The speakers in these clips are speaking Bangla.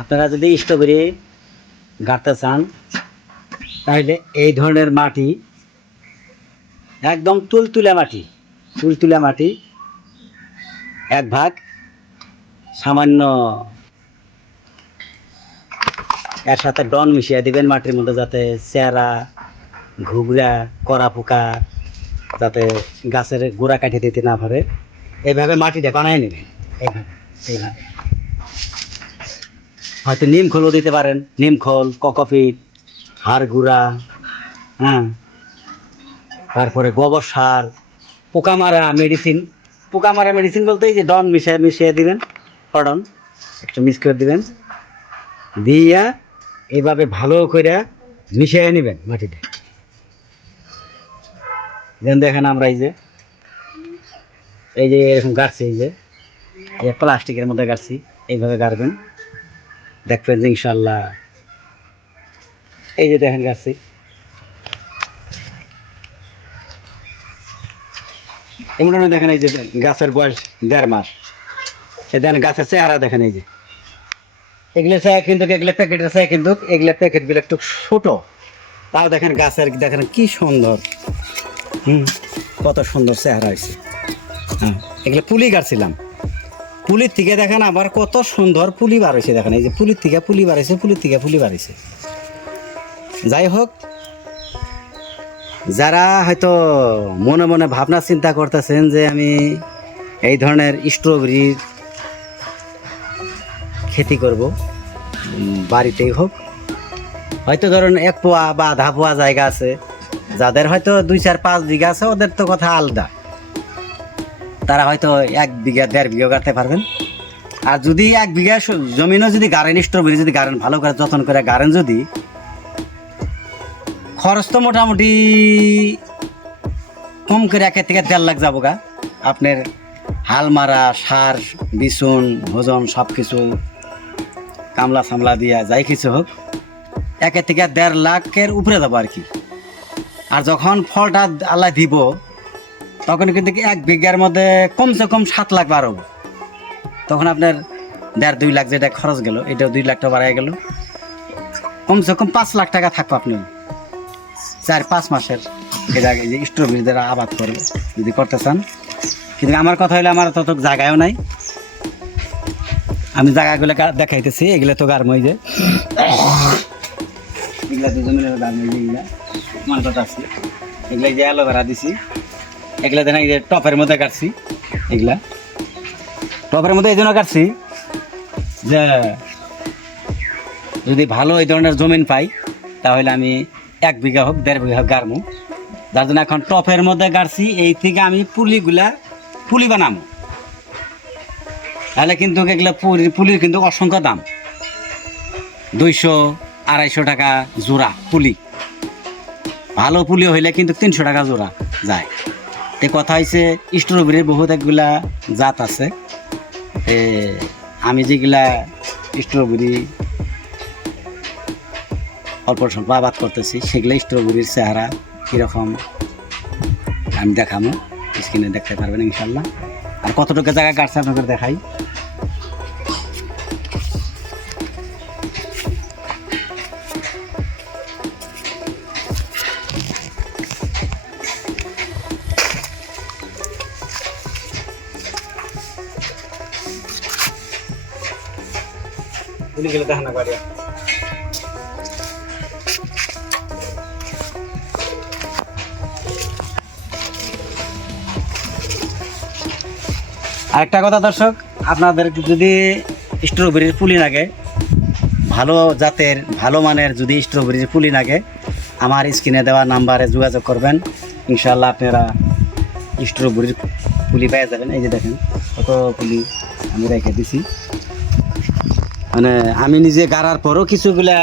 আপনারা যদি স্ট্রবেরি গাড়তে চান তাহলে এই ধরনের মাটি, একদম তুলতুলা মাটি 1 ভাগ সামান্য এর সাথে ডন মিশিয়ে দিবেন মাটির মধ্যে, যাতে চেরা ঘুগরা করা পোকা যাতে গাছের গোড়া কাটে দিতে না পারে। এইভাবে মাটিটা বানায় নেবেন। এইভাবে এইভাবে হয়তো নিম খোলও দিতে পারেন, নিম খোল, কোকোপিট, হাড় গুঁড়া, হ্যাঁ, তারপরে গোবর সার, পোকা মারা মেডিসিন বলতে এই যে ডন মিশিয়ে দিবেন, ফডন একটু মিক্স করে দিবেন, দিয়া এইভাবে ভালো করে মিশিয়ে নেবেন মাটিতে। যেন দেখেন আমরা এই যে এরকম গাড়ছি, এই যে প্লাস্টিকের মধ্যে গাড়ছি, এইভাবে গাড়বেন, দেখবেন যে ইনশাল্লাহ। এই যে দেখেন গাছছি, এমন দেখেন এই যে গাছের বয়স 1.5 মাস। এই দেখেন গাছের চেহারা দেখেন, এই যে এগুলো চেহারা কিন্তু এগুলো প্যাকেটের চেহারা কিন্তু এগুলো প্যাকেটগুলো একটু ছোট, তাও দেখেন গাছের দেখেন কি সুন্দর, কত সুন্দর চেহারা হয়েছে। হ্যাঁ, এগুলো পুলি গাড়ছিলাম, পুলির থেকে দেখেন আবার কত সুন্দর পুলি বার হয়েছে। দেখেন এই যে পুলির থেকে পুলি বার হয়েছে। যাই হোক, যারা হয়তো মনে মনে ভাবনা চিন্তা করতেছেন যে আমি এই ধরনের স্ট্রবেরির খেতি করব, বাড়িতেই হোক, হয়তো ধরুন 1 পোয়া বা আধা পোয়া জায়গা আছে, যাদের হয়তো 2, 4, 5 বিঘা আছে, ওদের তো কথা আলাদা, তারা হয়তো 1 বিঘা 1.5 বিঘা গাড়তে পারবেন। আর যদি 1 বিঘা জমিনও যদি গাড়েন, স্ট্রবেরি যদি গাড়েন, ভালো করে যত্ন করে গাড়েন, যদি খরচ তো মোটামুটি কম করে 1 থেকে 1.5 লাখ যাবো গা। আপনার হাল মারা, সার, বিছুন, ভোজন সব কিছু কামলা সামলা দিয়া যাই কিছু হোক, 1 থেকে 1.5 লাখের উপরে যাবো আর কি। আর যখন ফলটা আল্লাহ দিব, তখন কিন্তু 1 বিঘার মধ্যে কমসে কম 7 লাখ বার হবো। তখন আপনার 1.5-2 লাখ যেটা খরচ গেল, এটাও 2 লাখ টাকা বাড়াই গেল, কমসে কম 5 লাখ টাকা থাকবো আপনি 4-5 মাসের। এটা এই যে স্ট্রবেরি যারা আবাদ করবে যদি করতে চান। কিন্তু আমার কথা হলে আমার তত জায়গায়ও নাই, আমি জায়গাগুলো দেখাইতেছি। এগুলো তো গার্মই, যে এগুলা 2 জমিনের গার্মই, যেগুলা আমার কথা আছে, এগুলা যে অ্যালোভেরা দিছি, এগুলা দেন এই যে টপের মধ্যে কাটছি। এগুলা টপের মধ্যে এই জন্য কাটছি যে যদি ভালো এই ধরনের জমিন পাই, তাহলে আমি 1 বিঘা হোক 1.5 বিঘা হোক গাড়মু। যার জন্য এখন টপের মধ্যে গাড়ছি, এই থেকে আমি পুলি বানাবো। তাহলে কিন্তু এগুলো পুলির কিন্তু অসংখ্য দাম, 200-250 টাকা জোড়া পুলি। ভালো পুলি হইলে কিন্তু 300 টাকা জোড়া যায়। এই কথা হয়েছে, স্ট্রবেরির বহুত একগুলা জাত আছে। আমি যেগুলা স্ট্রবেরি অল্প স্বল্প আবাদ করতেছি, সেগুলো স্ট্রবেরির চেহারা কীরকম আমি দেখাবো, স্ক্রিনে দেখতে পারবেন ইনশাল্লাহ। আর কতটুকু জায়গা কাটছে আপনাদের দেখাই। গেলে দেখা না বাড়িয়া আরেকটা কথা দর্শক, আপনাদের যদি স্ট্রবেরির পুলি লাগে, ভালো জাতের ভালো মানের যদি স্ট্রবেরির পুলি লাগে, আমার স্ক্রিনে দেওয়া নাম্বারে যোগাযোগ করবেন, ইনশাল্লাহ আপনারা স্ট্রবেরির পুলি পেয়ে যাবেন। এই যে দেখেন কত পুলি আমি রেখে দিছি, মানে আমি নিজে গাড়ার পরও কিছুগুলা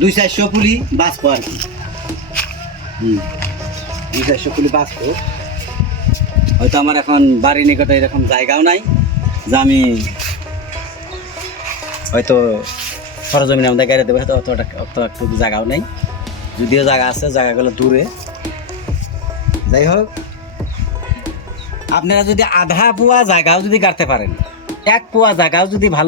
200-400 পুলি বাঁচবো আর কি। 200-400 পুলি বাঁচবো। হয়তো আমার এখন বাড়ির নিকটে এরকম জায়গাও নাই যে আমি হয়তো সরজমিনে আমাদের গাড়ি দেবো, হয়তো অত একটু জায়গাও নেই, যদিও জায়গা আছে, জায়গাগুলো দূরে। যাই হোক, আপনারা যদি আধা পোয়া জায়গাও যদি গাড়তে পারেন, 1 পোয়া জায়গাও যদি ভালো